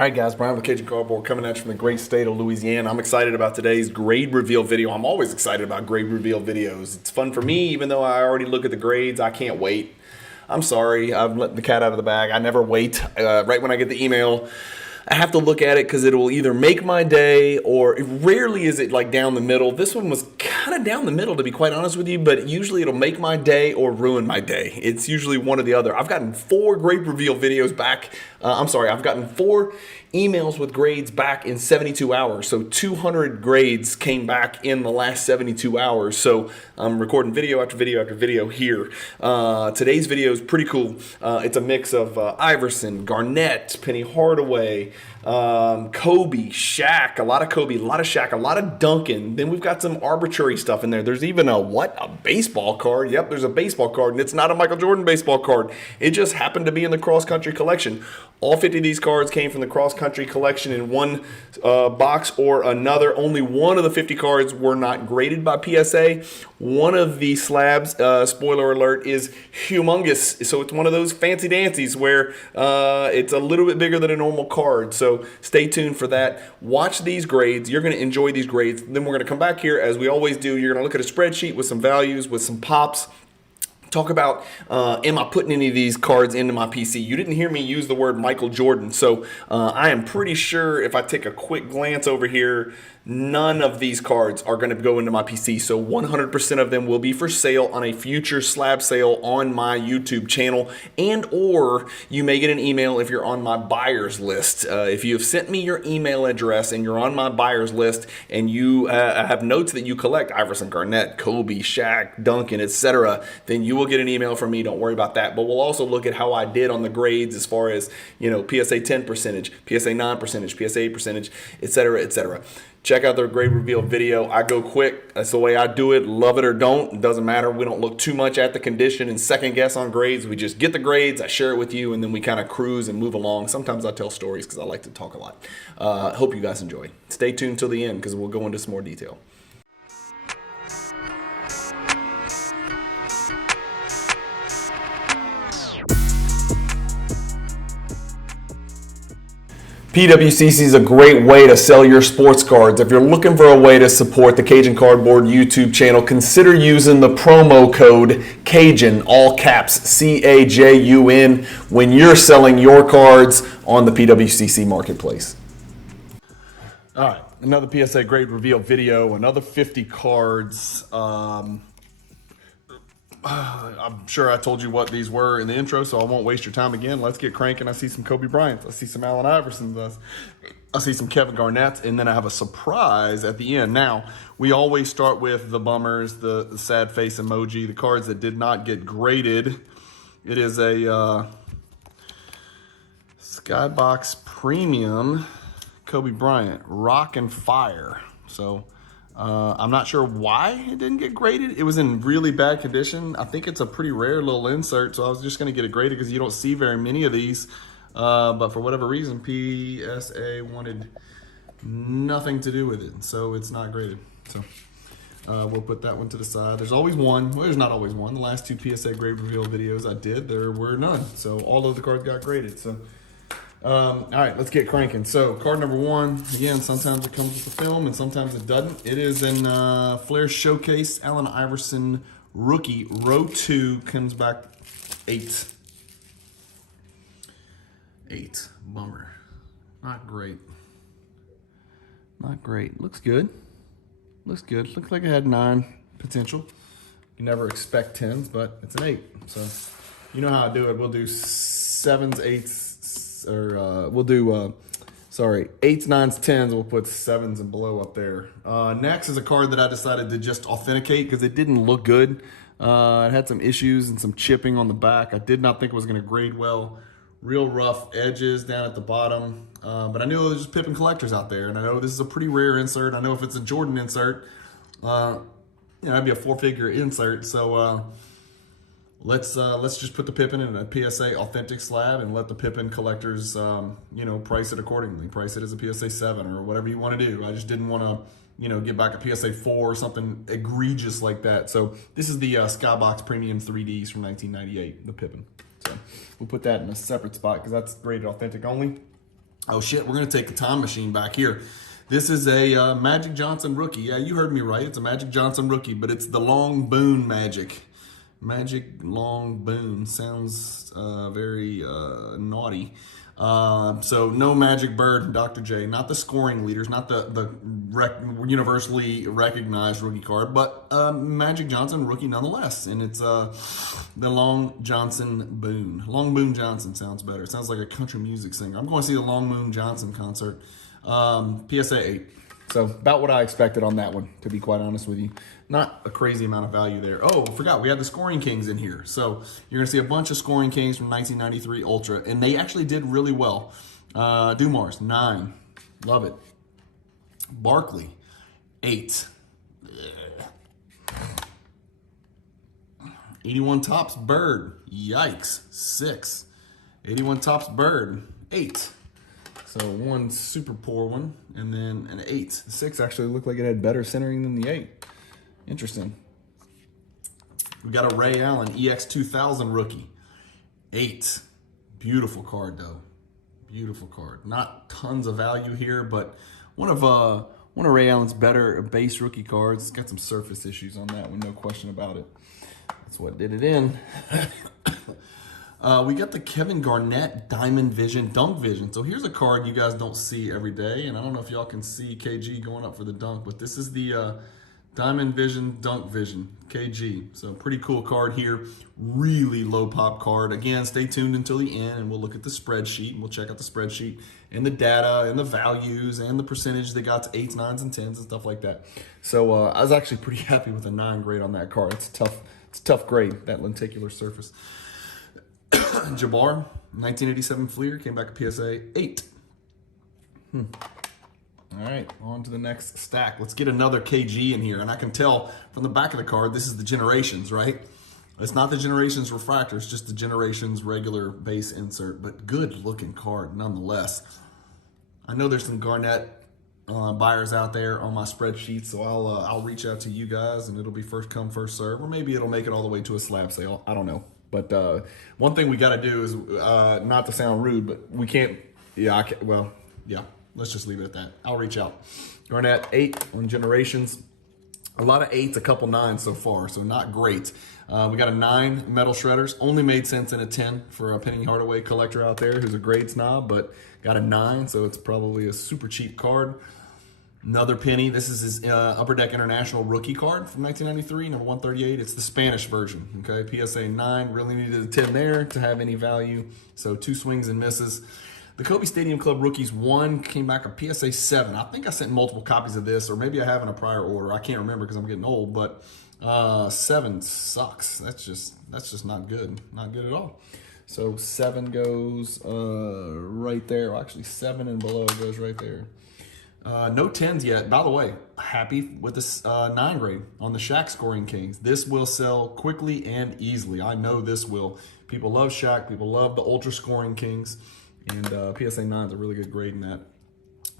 All right, guys, Brian with Cajun Cardboard coming at you from the great state of Louisiana. I'm excited about today's grade reveal video. I'm always excited about grade reveal videos. It's fun for me, even though I already look at the grades. I can't wait. I'm sorry, I've let the cat out of the bag. I never wait. Right when I get the email, I have to look at it because it will either make my day or rarely is it like down the middle. This one was kind of down the middle, to be quite honest with you, but usually it'll make my day or ruin my day. It's usually one or the other. I've gotten 4 grade reveal videos back. I've gotten 4 emails with grades back in 72 hours. So 200 grades came back in the last 72 hours. So I'm recording video after video after video here. Today's video is pretty cool. It's a mix of Iverson, Garnett, Penny Hardaway, Kobe, Shaq, a lot of Kobe, a lot of Shaq, a lot of Duncan. Then we've got some arbitrary stuff in there. There's even a baseball card. Yep, there's a baseball card, and it's not a Michael Jordan baseball card. It just happened to be in the cross-country collection. All 50 of these cards came from the cross-country collection in one box or another. Only one of the 50 cards were not graded by PSA. One of the slabs, spoiler alert, is humongous. So it's one of those fancy dancies where it's a little bit bigger than a normal card. So stay tuned for that. Watch these grades. You're going to enjoy these grades. Then we're going to come back here, as we always do. You're going to look at a spreadsheet with some values, with some pops. Talk about, am I putting any of these cards into my PC? You didn't hear me use the word Michael Jordan, so I am pretty sure if I take a quick glance over here, none of these cards are going to go into my PC. So 100% of them will be for sale on a future slab sale on my YouTube channel, and or you may get an email if you're on my buyers list. If you have sent me your email address and you're on my buyers list and you have notes that you collect, Iverson, Garnett, Kobe, Shaq, Duncan, etc., then you will get an email from me. Don't worry about that. But we'll also look at how I did on the grades as far as, PSA 10 percentage, PSA 9 percentage, PSA 8 percentage, etc., etc. Check out their grade reveal video. I go quick. That's the way I do it. Love it or don't. It doesn't matter. We don't look too much at the condition and second guess on grades. We just get the grades. I share it with you, and then we kind of cruise and move along. Sometimes I tell stories because I like to talk a lot. Hope you guys enjoy. Stay tuned till the end because we'll go into some more detail. PWCC is a great way to sell your sports cards. If you're looking for a way to support the Cajun Cardboard YouTube channel, consider using the promo code CAJUN, all caps, CAJUN, when you're selling your cards on the PWCC marketplace. All right, another PSA grade reveal video, another 50 cards. I'm sure I told you what these were in the intro, so I won't waste your time again. Let's get cranking. I see some Kobe Bryants. I see some Allen Iversons. I see some Kevin Garnetts, and then I have a surprise at the end. Now, we always start with the bummers, the sad face emoji, the cards that did not get graded. It is a Skybox Premium Kobe Bryant, Rock and Fire. So I'm not sure why it didn't get graded. It was in really bad condition. I think it's a pretty rare little insert, so I was just going to get it graded because you don't see very many of these. But for whatever reason, PSA wanted nothing to do with it, so it's not graded. So we'll put that one to the side. There's always one. Well, there's not always one. The last 2 PSA grade reveal videos I did, there were none. So all of the cards got graded. So all right, let's get cranking. So card number 1, again, sometimes it comes with the film and sometimes it doesn't. It is in Flair Showcase, Allen Iverson rookie, row 2, comes back 8. 8, bummer. Not great. Not great. Looks good. Looks good. Looks like it had 9 potential. You never expect 10s, but it's an 8. So you know how I do it. We'll do 7s, 8s, or we'll do 8s, 9s, 10s. We'll put 7s and below up there. Next is a card that I decided to just authenticate because it didn't look good. It had some issues and some chipping on the back. I did not think it was going to grade well. Real rough edges down at the bottom. But I knew there was just Pippen collectors out there, and I know this is a pretty rare insert. I know if it's a Jordan insert, that'd be a 4-figure insert. So let's just put the Pippen in a PSA authentic slab and let the Pippen collectors, price it accordingly. Price it as a PSA 7 or whatever you want to do. I just didn't want to, get back a PSA 4 or something egregious like that. So this is the Skybox Premium 3Ds from 1998, the Pippen. So we'll put that in a separate spot because that's graded authentic only. Oh shit, we're gonna take a time machine back here. This is a Magic Johnson rookie. Yeah, you heard me right. It's a Magic Johnson rookie, but it's the Long Boon Magic. Magic Long Boon sounds very naughty. So no Magic Bird, Dr. J, not the scoring leaders, not the universally recognized rookie card, but Magic Johnson rookie nonetheless. And it's the Long Johnson Boone. Long Boone Johnson sounds better. It sounds like a country music singer. I'm going to see the Long Boone Johnson concert. PSA 8. So about what I expected on that one, to be quite honest with you. Not a crazy amount of value there. Oh, I forgot, we had the Scoring Kings in here. So you're going to see a bunch of Scoring Kings from 1993 Ultra, and they actually did really well. Dumars, 9. Love it. Barkley, 8. 81 Topps Bird, yikes, 6. 81 Topps Bird, 8. So one super poor one, and then an 8. The 6 actually looked like it had better centering than the 8. Interesting. We got a Ray Allen EX2000 rookie. 8. Beautiful card though. Beautiful card. Not tons of value here, but one of Ray Allen's better base rookie cards. It's got some surface issues on that one, no question about it. That's what did it in. We got the Kevin Garnett Diamond Vision Dunk Vision. So here's a card you guys don't see every day, and I don't know if y'all can see KG going up for the dunk, but this is the Diamond Vision Dunk Vision KG. So pretty cool card here. Really low pop card. Again, stay tuned until the end, and we'll look at the spreadsheet, and we'll check out the spreadsheet and the data and the values and the percentage they got to 8s, 9s, and 10s and stuff like that. So I was actually pretty happy with a 9 grade on that card. It's a tough grade, that lenticular surface. Jabbar, 1987 Fleer, came back a PSA 8. All right, on to the next stack. Let's get another KG in here. And I can tell from the back of the card, this is the Generations, right? It's not the Generations Refractor, it's just the Generations regular base insert, but good looking card nonetheless. I know there's some Garnett buyers out there on my spreadsheet, so I'll reach out to you guys, and it'll be first come, first serve, or maybe it'll make it all the way to a slab sale. I don't know. But one thing we got to do is, not to sound rude, but we can't, let's just leave it at that. I'll reach out. Garnett, 8 on Generations. A lot of 8s, a couple 9s so far, so not great. We got a 9 Metal Shredders. Only made sense in a 10 for a Penny Hardaway collector out there who's a grade snob, but got a 9, so it's probably a super cheap card. Another penny. This is his Upper Deck International rookie card from 1993, number 138. It's the Spanish version, okay? PSA 9, really needed a 10 there to have any value. So 2 swings and misses. The Kobe Stadium Club Rookies 1 came back a PSA 7. I think I sent multiple copies of this, or maybe I have in a prior order. I can't remember because I'm getting old, but 7 sucks. That's just not good. Not good at all. So 7 goes right there. Well, actually 7 and below goes right there. No 10s yet. By the way, happy with this 9 grade on the Shaq Scoring Kings. This will sell quickly and easily. I know this will. People love Shaq. People love the Ultra Scoring Kings. And PSA 9 is a really good grade in that.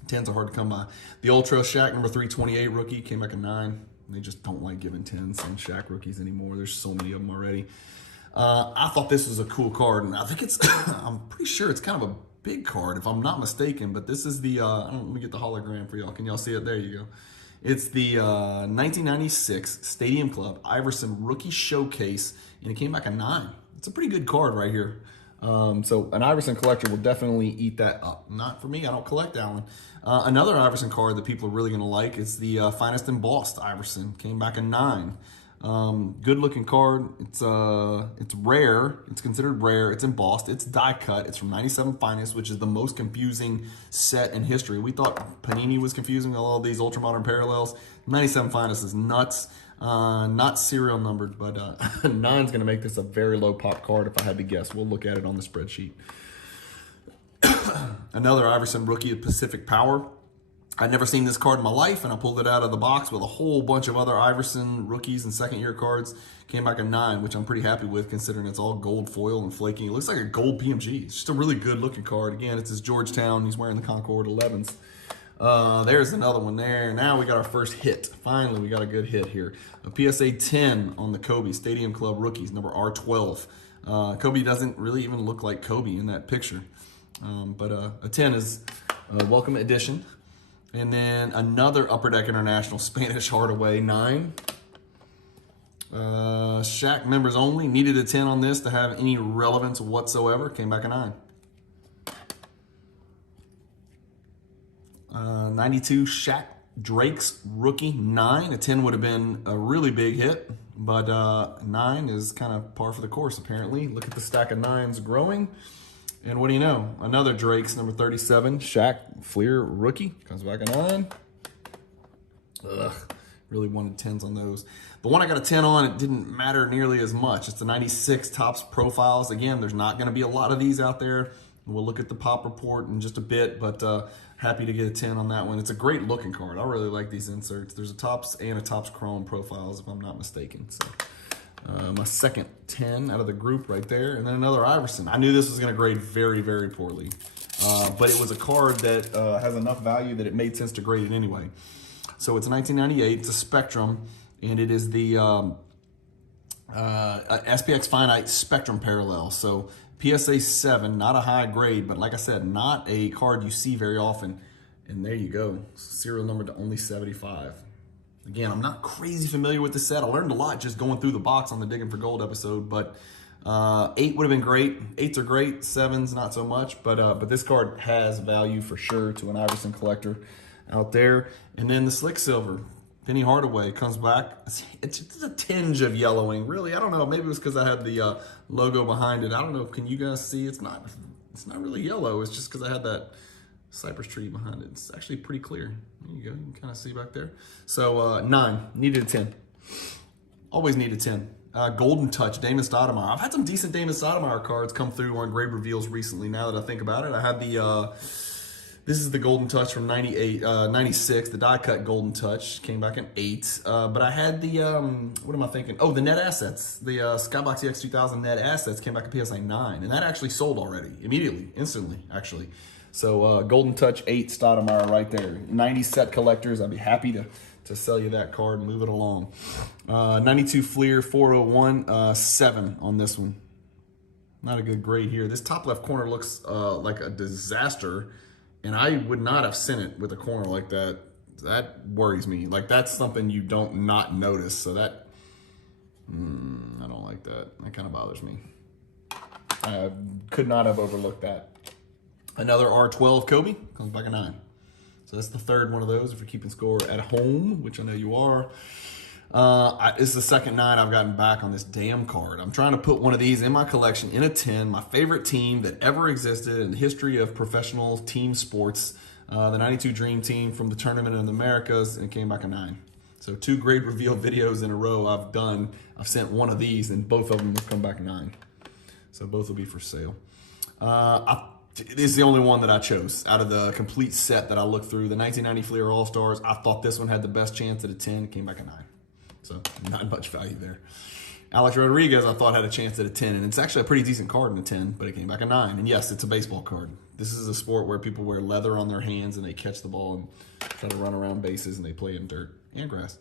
10s are hard to come by. The Ultra Shaq number 328 rookie came back a 9. They just don't like giving 10s on Shaq rookies anymore. There's so many of them already. I thought this was a cool card, and I think it's, I'm pretty sure it's kind of a big card, if I'm not mistaken, but this is the, let me get the hologram for y'all. Can y'all see it? There you go. It's the 1996 Stadium Club Iverson Rookie Showcase, and it came back a 9. It's a pretty good card right here. So an Iverson collector will definitely eat that up. Not for me, I don't collect that one. Another Iverson card that people are really gonna like is the Finest Embossed Iverson. Came back a 9. Good looking card. It's rare. It's considered rare. It's embossed. It's die cut. It's from 97 Finest, which is the most confusing set in history. We thought Panini was confusing with all these ultra modern parallels. 97 Finest is nuts. Not serial numbered, but 9's going to make this a very low pop card if I had to guess. We'll look at it on the spreadsheet. Another Iverson rookie of Pacific Power. I'd never seen this card in my life, and I pulled it out of the box with a whole bunch of other Iverson rookies and second-year cards. Came back a 9, which I'm pretty happy with considering it's all gold foil and flaking. It looks like a gold PMG. It's just a really good-looking card. Again, it's his Georgetown. He's wearing the Concord 11s. There's another one there. Now we got our first hit. Finally, we got a good hit here. A PSA 10 on the Kobe Stadium Club Rookies, number R12. Kobe doesn't really even look like Kobe in that picture. But a 10 is Welcome edition. And then another Upper Deck International Spanish Hardaway 9. Shaq members only. Needed a 10 on this to have any relevance whatsoever. Came back a 9. 92 Shaq Drake's rookie 9. A 10 would have been a really big hit, but 9 is kind of par for the course apparently. Look at the stack of 9s growing. And what do you know? Another Drake's number 37 Shaq Fleer rookie comes back a 9. Ugh, really wanted 10s on those. The one I got a 10 on, it didn't matter nearly as much. It's the 96 Topps Profiles. Again, there's not going to be a lot of these out there. We'll look at the pop report in just a bit, but happy to get a 10 on that one. It's a great looking card. I really like these inserts. There's a Topps and a Topps Chrome Profiles, if I'm not mistaken. So my second 10 out of the group right there. And then another Iverson. I knew this was going to grade very, very poorly, but it was a card that has enough value that it made sense to grade it anyway. So it's 1998. It's a Spectrum, and it is the SPX Finite Spectrum Parallel. So PSA 7, not a high grade, but like I said, not a card you see very often. And there you go, serial number to only 75. Again, I'm not crazy familiar with the set. I learned a lot just going through the box on the Digging for Gold episode, but 8 would have been great. 8s are great, 7s not so much, but this card has value for sure to an Iverson collector out there. And then the Slick Silver, Penny Hardaway comes back. It's a tinge of yellowing, really. I don't know. Maybe it was because I had the logo behind it. I don't know. Can you guys see? It's not really yellow. It's just because I had that cypress tree behind it. It's actually pretty clear. There you go. You can kind of see back there. So 9. Needed a 10. Always need a 10. Golden Touch, Damon Stoudemire. I've had some decent Damon Stoudemire cards come through on grade reveals recently. Now that I think about it, I had the. This is the Golden Touch from 96, the die cut Golden Touch, came back in 8. But I had the, what am I thinking? Oh, the Net Assets, the Skybox EX 2000 Net Assets came back in PSA 9. And that actually sold already, immediately, instantly, actually. So Golden Touch 8 Stoudemire right there. 90 set collectors, I'd be happy to sell you that card and move it along. 92 Fleer 401, 7 on this one. Not a good grade here. This top left corner looks like a disaster. And I would not have sent it with a corner like that. That worries me. Like, that's something you don't not notice. So that, I don't like that. That kind of bothers me. I could not have overlooked that. Another R12 Kobe comes back a 9. So that's the third one of those if you're keeping score at home, which I know you are. It's the second 9 I've gotten back on this damn card. I'm trying to put one of these in my collection in a 10. My favorite team that ever existed in the history of professional team sports. The 92 Dream Team from the Tournament of the Americas, and it came back a 9. So 2 grade reveal videos in a row I've done. I've sent one of these, and both of them have come back 9. So both will be for sale. This is the only one that I chose out of the complete set that I looked through. The 1990 Fleer All-Stars, I thought this one had the best chance at a 10. It came back a 9. So not much value there. Alex Rodriguez, I thought had a chance at a 10, and it's actually a pretty decent card in a 10, but it came back a 9. And yes, it's a baseball card. This is a sport where people wear leather on their hands and they catch the ball and try to run around bases, and they play in dirt and grass.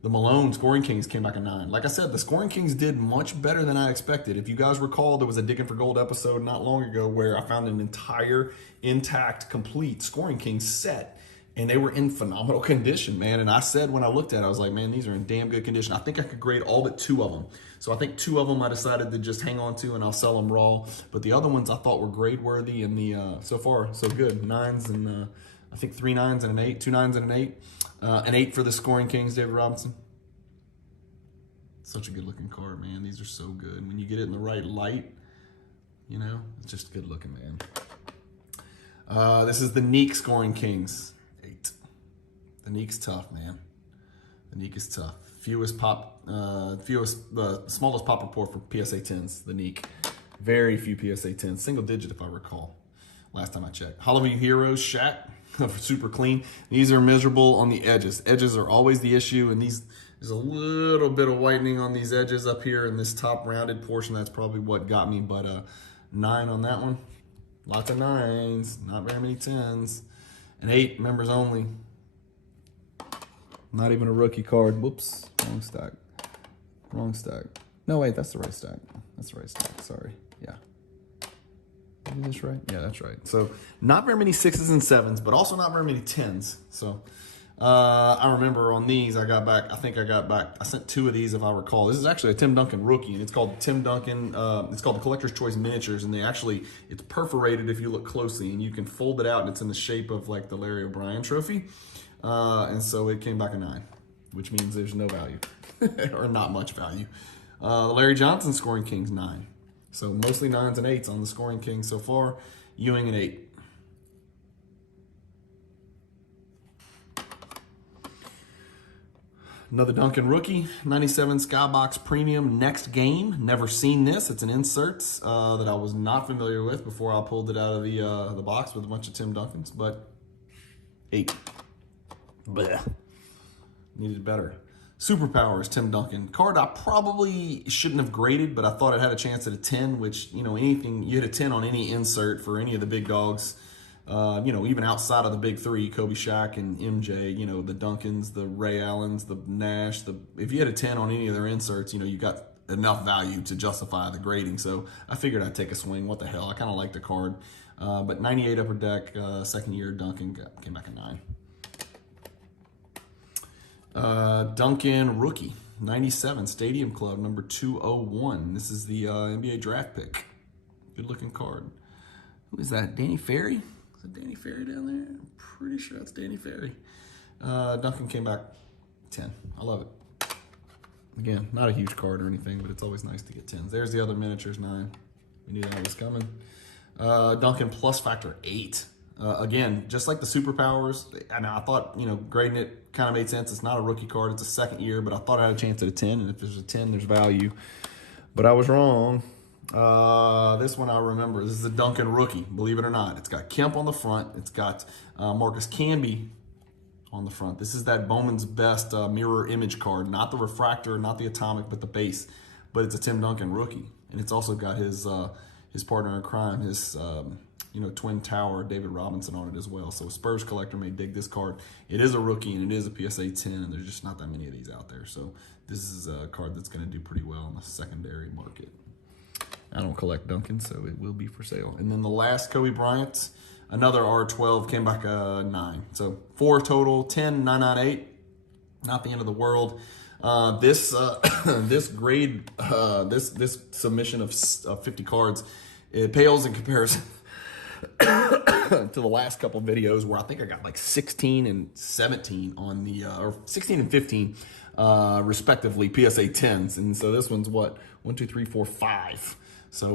The Malone Scoring Kings came back a 9. Like I said, the Scoring Kings did much better than I expected. If you guys recall, there was a Digging for Gold episode not long ago where I found an entire intact, complete Scoring Kings set. And they were in phenomenal condition, man. And I said when I looked at it, I was like, man, these are in damn good condition. I think I could grade all but 2 of them. So I think 2 of them I decided to just hang on to, and I'll sell them raw. But the other ones I thought were grade worthy, and the so far, so good. 9s and I think 3 9s and an 8, 2 9s and an 8. An 8 for the Scoring Kings, David Robinson. Such a good looking card, man. These are so good. When you get it in the right light, you know, it's just good looking, man. This is the Neek Scoring Kings. 8. The Neek's tough, man. The Neek is tough. The smallest pop report for PSA 10s, the Neek. Very few PSA 10s, single digit if I recall, last time I checked. Halloween Heroes, Shaq, super clean. These are miserable on the edges. Edges are always the issue, and there's a little bit of whitening on these edges up here in this top rounded portion. That's probably what got me, but 9 on that one. Lots of 9s, not very many 10s. An 8, members only. Not even a rookie card. Whoops, wrong stack. Wrong stack. No, wait, that's the right stack. That's the right stack, sorry. Yeah. I do this right? Yeah, that's right. So not very many 6s and 7s, but also not very many 10s. So I remember on these, I sent 2 of these if I recall. This is actually a Tim Duncan rookie, and it's called Tim Duncan, it's called the Collector's Choice Miniatures, and it's perforated if you look closely, and you can fold it out, and it's in the shape of like the Larry O'Brien trophy. And so it came back a 9, which means there's no value, or not much value. The Larry Johnson Scoring King's 9. So mostly 9s and 8s on the Scoring King so far. Ewing an 8. Another Duncan rookie, 97 Skybox Premium Next Game. Never seen this. It's an insert that I was not familiar with before I pulled it out of the box with a bunch of Tim Duncans, but 8. Blech. Needed better. Superpowers, Tim Duncan. Card I probably shouldn't have graded, but I thought it had a chance at a 10, which, you know, anything, you hit a 10 on any insert for any of the big dogs, you know, even outside of the big 3, Kobe, Shaq, and MJ, you know, the Duncans, the Ray Allens, the Nash, if you had a 10 on any of their inserts, you know, you got enough value to justify the grading. So I figured I'd take a swing. What the hell? I kind of like the card. But 98 Upper Deck, second year Duncan, came back a 9. Duncan rookie, 97 Stadium Club, number 201. This is the NBA draft pick. Good looking card. Who is that? Danny Ferry? Is it Danny Ferry down there? I'm pretty sure that's Danny Ferry. Duncan came back 10. I love it. Again, not a huge card or anything, but it's always nice to get 10s. There's the other miniatures, 9. We knew that was coming. Duncan plus factor 8. Again, just like the Superpowers, and I thought, you know, grading it kind of made sense. It's not a rookie card. It's a second year, but I thought I had a chance at a 10, and if there's a 10, there's value. But I was wrong. This one I remember. This is a Duncan rookie, believe it or not. It's got Kemp on the front. It's got Marcus Camby on the front. This is that Bowman's Best mirror image card, not the refractor, not the atomic, but the base. But it's a Tim Duncan rookie, and it's also got his partner in crime, his you know, Twin Tower, David Robinson on it as well. So a Spurs collector may dig this card. It is a rookie and it is a PSA 10, and there's just not that many of these out there. So this is a card that's going to do pretty well in the secondary market. I don't collect Duncan, so it will be for sale. And then the last Kobe Bryant, another R12, came back a 9. So 4 total, 10, 998. Not the end of the world. This grade, this submission of 50 cards, it pales in comparison to the last couple videos where I think I got like 16 and 17 on the, or 16 and 15, respectively, PSA 10s. And so this one's what? 1, 2, 3, 4, 5. So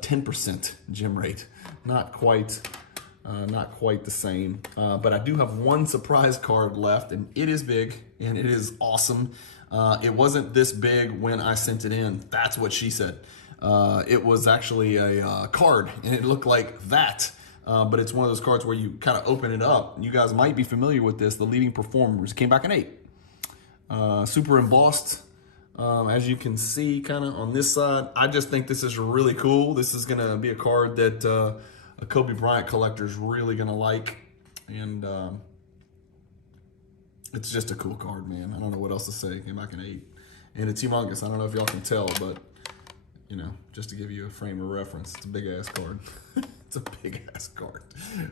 10% gem rate. Not quite the same. But I do have one surprise card left, and it is big and it is awesome. It wasn't this big when I sent it in. That's what she said. It was actually a card, and it looked like that. But it's one of those cards where you kind of open it up. You guys might be familiar with this. The Leading Performers came back an 8. Super embossed, as you can see kind of on this side. I just think this is really cool. This is going to be a card that a Kobe Bryant collector is really going to like. And it's just a cool card, man. I don't know what else to say. Came back an 8. And it's humongous. I don't know if y'all can tell, but you know, just to give you a frame of reference, it's a big-ass card. It's a big-ass card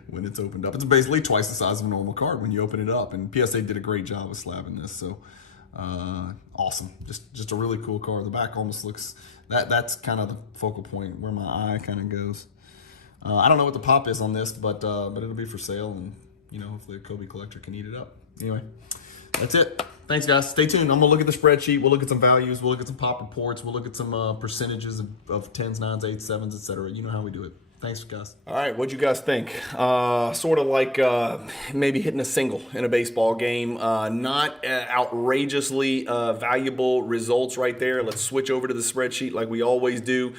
when it's opened up. It's basically twice the size of a normal card when you open it up, and PSA did a great job of slabbing this, so awesome. Just a really cool card. The back almost looks, that's kind of the focal point where my eye kind of goes. I don't know what the pop is on this, but it'll be for sale, and, you know, hopefully a Kobe collector can eat it up. Anyway, that's it. Thanks, guys. Stay tuned. I'm going to look at the spreadsheet. We'll look at some values. We'll look at some pop reports. We'll look at some percentages of 10s, 9s, 8s, 7s, etc. You know how we do it. Thanks, guys. All right, what'd you guys think? Sort of like maybe hitting a single in a baseball game. Not outrageously valuable results right there. Let's switch over to the spreadsheet like we always do.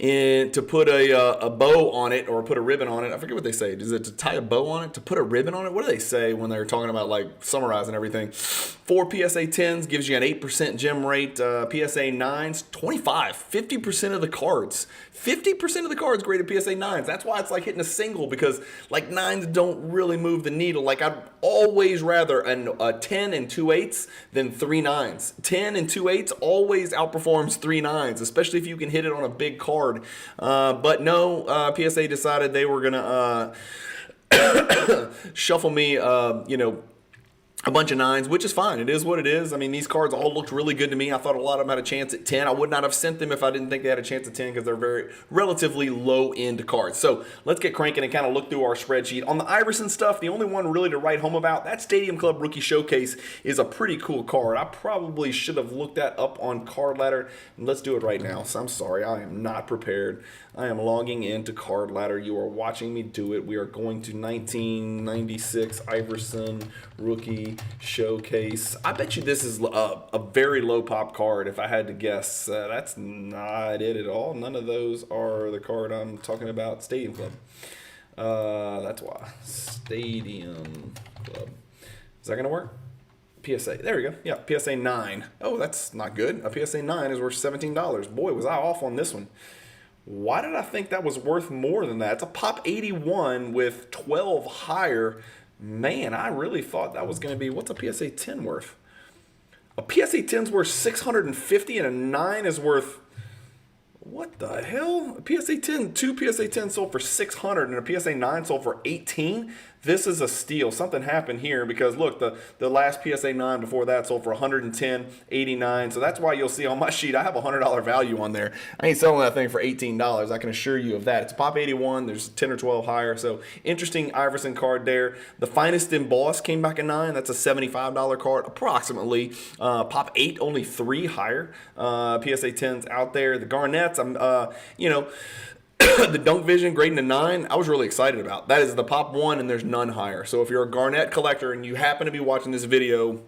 And to put a bow on it, or put a ribbon on it, I forget what they say. Is it to tie a bow on it? To put a ribbon on it? What do they say when they're talking about like summarizing everything? 4 PSA 10s gives you an 8% gem rate. PSA 9s, 25, 50% of the cards. 50% of the cards graded PSA 9s. That's why it's like hitting a single, because like 9s don't really move the needle. Like always rather a 10 and 2/8 than 3 9s. 10 and 2/8 always outperforms 3 9s, especially if you can hit it on a big card. But no, PSA decided they were going to shuffle me, a bunch of 9s, which is fine. It is what it is. I mean, these cards all looked really good to me. I thought a lot of them had a chance at 10. I would not have sent them if I didn't think they had a chance at 10 because they're very relatively low-end cards. So let's get cranking and kind of look through our spreadsheet. On the Iverson stuff, the only one really to write home about, that Stadium Club Rookie Showcase is a pretty cool card. I probably should have looked that up on Card Ladder. And let's do it right now. So I'm sorry, I am not prepared. I am logging into Card Ladder. You are watching me do it. We are going to 1996 Iverson Rookie Showcase. I bet you this is a very low pop card if I had to guess. That's not it at all. None of those are the card I'm talking about. Stadium Club. That's why. Stadium Club. Is that going to work? PSA. There we go. Yeah, PSA 9. Oh, that's not good. A PSA 9 is worth $17. Boy, was I off on this one. Why did I think that was worth more than that? It's a pop 81 with 12 higher. Man, I really thought that was going to be, what's a PSA 10 worth? A PSA 10 is worth 650 and a 9 is worth, what the hell? A PSA 10, two PSA 10 sold for 600 and a PSA 9 sold for 18. This is a steal. Something happened here because look, the last PSA 9 before that sold for 110, 89. So that's why you'll see on my sheet I have a $100 value on there. I ain't selling that thing for $18. I can assure you of that. It's pop 81. There's 10 or 12 higher. So interesting Iverson card there. The Finest Embossed came back at 9. That's a $75 card approximately. Pop 8 only 3 higher. PSA 10s out there. The Garnets, the Dunk Vision grading to 9, I was really excited about. That is the pop 1 and there's none higher. So if you're a Garnet collector and you happen to be watching this video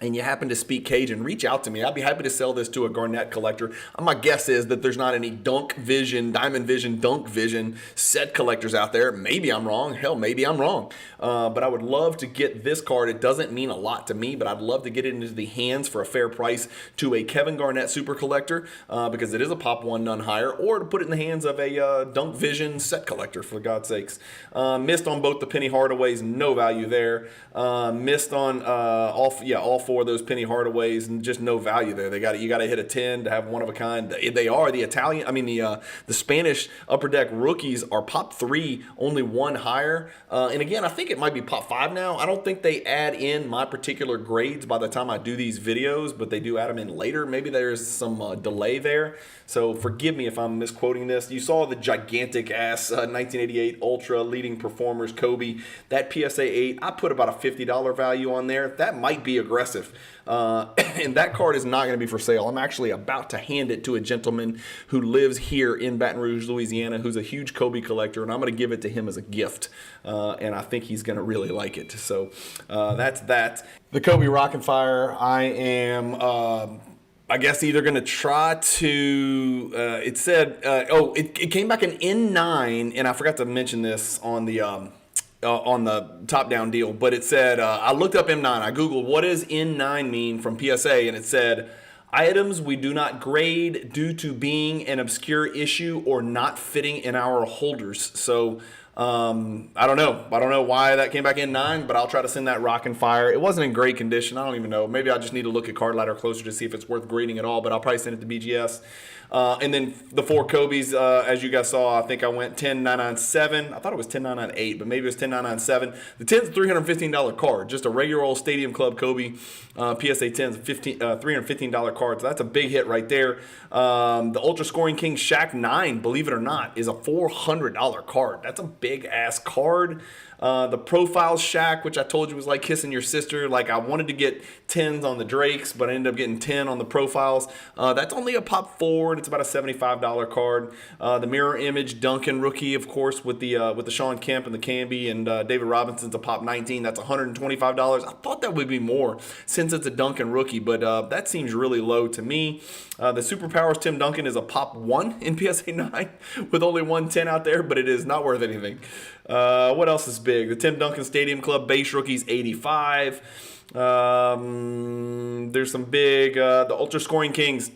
and you happen to speak Cajun, reach out to me. I'd be happy to sell this to a Garnet collector. My guess is that there's not any Dunk Vision, Diamond Vision, Dunk Vision set collectors out there. Maybe I'm wrong. Hell, maybe I'm wrong. But I would love to get this card. It doesn't mean a lot to me, but I'd love to get it into the hands for a fair price to a Kevin Garnett super collector because it is a pop 1, none higher, or to put it in the hands of a Dunk Vision set collector, for God's sakes. Missed on both the Penny Hardaways, no value there. Missed on all four of those Penny Hardaways, and just no value there. You got to hit a 10 to have one of a kind. They are the Italian. I mean the Spanish Upper Deck rookies are pop 3, only 1 higher. And again, I think it might be pop 5 now. I don't think they add in my particular grades by the time I do these videos, but they do add them in later. Maybe there's some delay there. So forgive me if I'm misquoting this. You saw the gigantic ass 1988 Ultra Leading Performers Kobe. That PSA 8, I put about a $50 value on there. That might be aggressive. And that card is not going to be for sale. I'm actually about to hand it to a gentleman who lives here in Baton Rouge, Louisiana, who's a huge Kobe collector, and I'm going to give it to him as a gift. And I think he's going to really like it. So that's that. The Kobe Rock and Fire, I am... I guess either going to try to, it said, it came back an N9, and I forgot to mention this on the top-down deal, but it said, I looked up M9, I Googled, what does N9 mean from PSA, and it said, items we do not grade due to being an obscure issue or not fitting in our holders. So, I don't know why that came back in 9, but I'll try to send that Rock and Fire. It wasn't in great condition. I don't even know. Maybe I just need to look at Card Ladder closer to see if it's worth grading at all, but I'll probably send it to BGS. And then the 4 Kobe's, as you guys saw, I think I went 10997. I thought it was 10998, but maybe it was 10997. The 10's a $315 card, just a regular old Stadium Club Kobe PSA 10's $315 card. So that's a big hit right there. The Ultra Scoring King Shaq 9, believe it or not, is a $400 card. That's a big ass card. The Profiles Shack, which I told you was like kissing your sister. Like I wanted to get 10s on the Drakes, but I ended up getting 10 on the Profiles. That's only a pop 4, and it's about a $75 card. The Mirror Image Duncan rookie, of course, with the Sean Kemp and the Canby, and David Robinson's a pop 19. That's $125. I thought that would be more since it's a Duncan rookie, but that seems really low to me. The Superpowers Tim Duncan is a pop 1 in PSA 9 with only 110 out there, but it is not worth anything. What else is big? The Tim Duncan Stadium Club base rookies 85. There's some big, the Ultra Scoring Kings.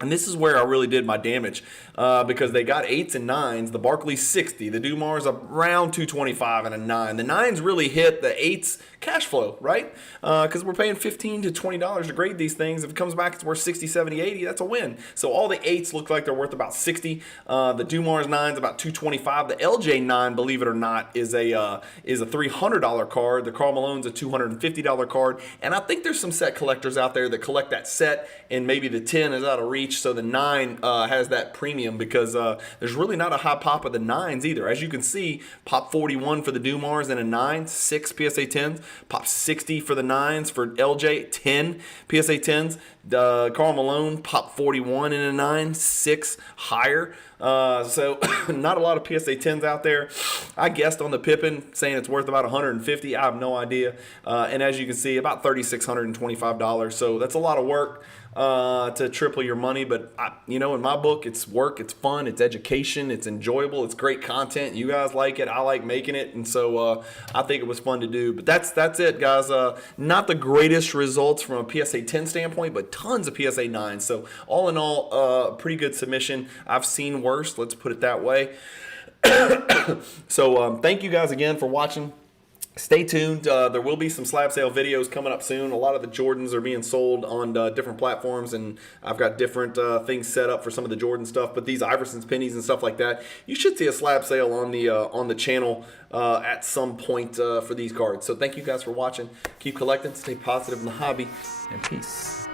And this is where I really did my damage because they got 8s and 9s. The Barkley 60, the Dumars around 225 and a 9. The 9s really hit. The 8s cash flow, right? Because we're paying $15 to $20 to grade these things. If it comes back, it's worth 60, 70, 80. That's a win. So all the 8s look like they're worth about 60. The Dumars 9's about 225. The LJ 9, believe it or not, is a $300 card. The Karl Malone's a $250 card. And I think there's some set collectors out there that collect that set, and maybe the 10 is out of reach. So the 9 has that premium because there's really not a high pop of the 9s either. As you can see, pop 41 for the Dumars and a 9, 6 PSA 10s. Pop 60 for the 9s for LJ, 10 PSA 10s. Karl Malone, pop 41 in a 9, 6 higher. So not a lot of PSA 10s out there. I guessed on the Pippin saying it's worth about 150. I have no idea. And as you can see, about $3,625. So that's a lot of work to triple your money. But in my book, it's work, it's fun, it's education, it's enjoyable, it's great content. You guys like it, I like making it, and so I think it was fun to do. But that's it, guys. Not the greatest results from a PSA 10 standpoint, but tons of PSA 9. So all in all, pretty good submission. I've seen worse, let's put it that way. So thank you guys again for watching. Stay tuned. There will be some slab sale videos coming up soon. A lot of the Jordans are being sold on different platforms, and I've got different things set up for some of the Jordan stuff. But these Iverson's pennies and stuff like that, you should see a slab sale on the channel at some point for these cards. So thank you guys for watching. Keep collecting, stay positive in the hobby, and peace.